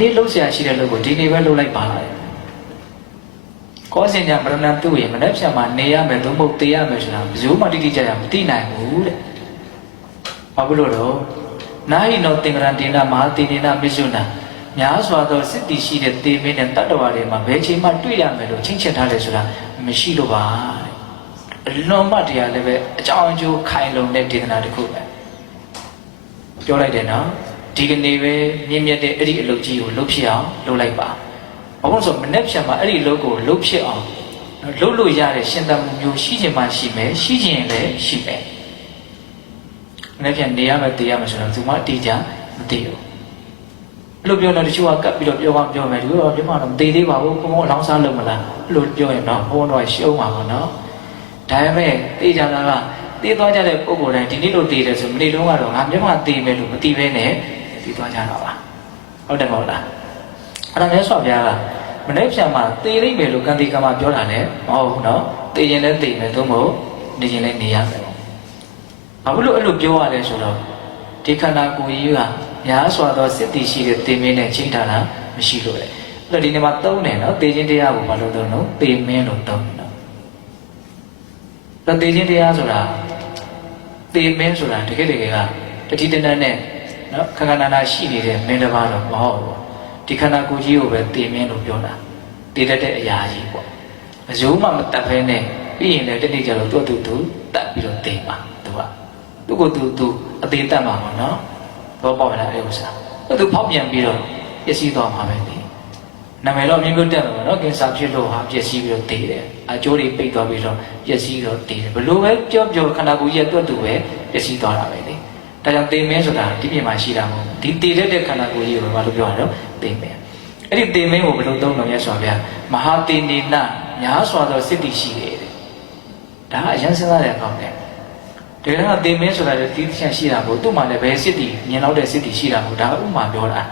နေ့လှုပ်ရှားရှိတဲ့လူကိုဒီနေ့ပဲလှုပ်လိုက်ပါလေကောစင်ညာမရဏံသူ့ရဲ့မနေ့ဖြန်မှာနေရမယ်သို့မဟုတ်တည်ရမယ်ဆိုတာဘယ်သူမှတိတိကျကျမသိနိုင်ဘူးတဲ့ဘာဖြစ်လို့တော့နာဟိနောသင်္ကရံတေနမဟာတေနေနမစ္ဆုနာများစွာသောစစ်တီရှိတဲ့တေမင်းနဲ့တတ္တဝါတွေမှာဘယ်ချိန်မှတွေ့ရမယ်လို့ချင်းချက်ထားတယ်ဆိုတာမရှိလို့ပါတဲ့အလွန်မှတရားလည်းပဲအကြောင်းအကျိုးခိုင်လုံတဲ့ဒေသနာတစ်ခုပဲပြောလိုက်တယ်နော်ဒီကနေ့ပဲမြင့်မြတ်တဲ့အဲ့ဒီအလုပ်ကြီးကိုလုပ်ဖြစ်အောင်လုပ်လိုက်ပါဘာလို့ဆိုမနေ့ဖြန်မှာအဲ့ဒီအလုပ်ကိုလုပ်ဖြစ်အောင်လုပ်လို့ရတဲ့ရှင်သန်မှုမျိုးရှိခြင်းမှရှိမယ်ရှိခြင်းလည်းရှိမယ်မနေ့ဖြန်နေရမယ်တည်ရမယ်ဆိုတော့သူမှအတိအကျမသိဘူးအဲ့လိုပြောတော့တချို့ကကပ်ပြီးတော့ပြောမယ်ဒီလိုပြောမှတော့မသိသေးပါဘူးဘုံဘုံအလောင်းစားလုပ်မလားအဲ့လိုပြောရင်တော့ဘုံတော့ရှုံးပါဘောနော်ဒါပေမဲ့သိကြတာကသိသွားကြတဲ့ပုံကိုယ်တိုင်းဒီနေ့လို့သိတယ်ဆိုမနေ့တုန်းကတော့ငါမျက်မှောက်သိမယ်လို့မသိဘဲနဲ့သိသွားကြတာပါဟုတ်တယ်မဟုတ်လားအဲ့ဒါမျိုးဆိုပြားကမနေ့ဖြန်မှာသိလိမ့်မယ်လို့ကံတိကမပြောတာလည်းမဟုတ်ဘူးနော်သိရင်လည်းသိမယ်သို့မဟုတ်နေရင်လည်းနေရမယ်ပေါ့ဘာလို့အဲ့လိုပြောရလဲဆိုတော့ဒီခန္ဓာကိုယ်ကြီးကများစွာသောစစ်တီရှိတဲ့သိမင်းနဲ့ချိန်ထားတာမရှိလို့လေအဲ့တော့ဒီနေ့မှာသုံးတယ်နော်သိခြင်းတရားကိုဘာလို့သုံးလို့သိမင်းလို့သုံးတယ်နော်သိခြင်းတရားဆိုတာသိမင်းဆိုတာတကယ်ကတတိတနနဲ့နော်ခန္ဓာနာရှိနေတဲ့မင်းတစ်ပါးတော့မဟုတ်ဘူးဒီခန္ဓာကိုယ်ကြီးကိုပဲသိမင်းလို့ပြောတာသိတတ်တဲ့အရာကြီးပေါ့အယုံမှမတတ်ဘဲနဲ့ပြီးရင်လည်းတနေ့ကျတော့သူ့တတ်ပြီးတော့သိပါသူကသူ့ကိုသူအသေးတတ်မှာပေါ့နော်ဘောပေါက်လာတဲ့ဥစ္စာသူဖောက်ပြန်ပြီးတော့ပျက်စီးသွားမှာပဲလေနာမည်တော့မျိုးတက်မှာပေါ့နော်ကင်ဆာဖြစ်လို့ဟာပျက်စီးပြီးတော့တည်တယ်အကျိုးတွေပိတ်သွားပြီးတော့ပျက်စီးတော့တည်တယ်ဘလို့ပဲပြောခန္ဓာကိုယ်ကြီးရဲ့သူ့ပဲပျက်စီးသွားတာပဲလေဒါကြောင့်သိမင်းဆိုတာဒီပြင်မှာရှိတာမဟုတ်ဘူးဒီတည်တဲ့ခန္ဓာကိုယ်ကြီးကိုဘာလို့ပြောရတော့သိမင်းအဲ့ဒီသိမင်းကိုဘယ်လိုသုံးလို့ရဆိုဗျာမဟာတေနေနများစွာသောစစ်တီရှိတယ်ဒါကအရင်စဉ်းစားရအောင်လေဒီကသေမင်းဆိုတာလည်းတီးချင်ရှိတာကိုသူ့မှာလည်းပဲစစ်တီမြင်တော့တဲ့စစ်တီရှိတာကိုဒါဥမာပြောတာ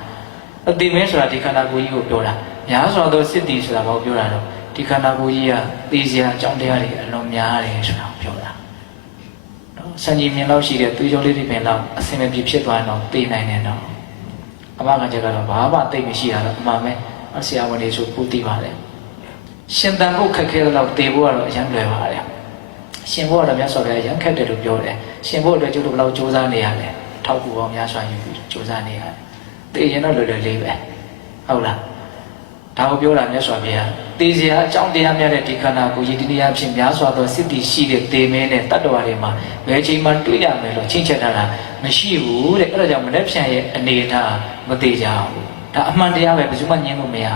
သေမင်းဆိုတာဒီခန္ဓာကိုယ်ကြီးကိုပြောတာများစွာသောစစ်တီဆိုတာဘာကိုပြောတာတော့ဒီခန္ဓာကိုယ်ကြီးကသိစရာအကြောင်းတရားတွေအလွန်များတယ်ဆိုတာကိုပြောတာနော်စံကြီးမြင်လို့ရှိတဲ့သွေးကြောလေးတွေပင်တော့အစင်မပြေဖြစ်သွားရင်တော့သိနိုင်တယ်တော့အမကကြကတော့ဘာမှသိမရှိတာတော့အမှန်ပဲဆရာဝန်တွေဆိုပို့သိပါတယ်ရှင်သန်ဖို့ခက်ခဲတော့သိဖို့ကတော့အရင်လွယ်ပါတယ်ရှင်ဖို့ကတော့များစွာပဲရန်ခက်တယ်လို့ပြောတယ်ရှင်ဖို့အတွက်ကျုပ်တို့ဘယ်လောက်စူးစမ်းနေရလဲထောက်ကူပေါင်းများစွာယူပြီးစူးစမ်းနေရတယ်သိရင်တော့လွယ်လွယ်လေးပဲဟုတ်လားဒါကိုပြောတာမြတ်စွာဘုရားသိစရာအကြောင်းတရားများတဲ့ဒီခန္ဓာကိုယ်ရည်တည်ရဖြစ်များစွာသောစစ်တီရှိတဲ့သေမင်းနဲ့တတ္တဝါတွေမှာဘယ်ချိန်မှတွေ့ရမယ်လို့ချင်းချက်ထားတာမရှိဘူးတဲ့အဲ့ဒါကြောင့်မနေ့ဖြန်ရဲ့အနေအထားမသေးကြဘူးဒါအမှန်တရားပဲဘယ်သူမှညှင်းလို့မရ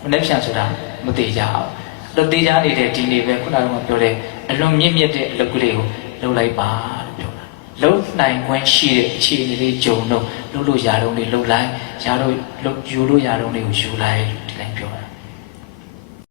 ဘူးမနေ့ဖြန်ဆိုတာမသေးကြဘူးတော့သေးကြနေတဲ့ဒီနေ့ပဲခုနကပြောတဲ့အလွန်မြင့်မြတ်တဲ့အလုပ်ကလေးကိုလုပ်လိုက်ပါလို့ပြောတာလုံးနိုင်ခွင့်ရှိတဲ့အခြေအနေလေးဂျုံတော့လုပ်လို့ရတော့နေလုပ်လိုက်ရတော့ယူလို့ရတော့နေကိုယူလိုက်လို့ဒီတိုင်းပြောတာ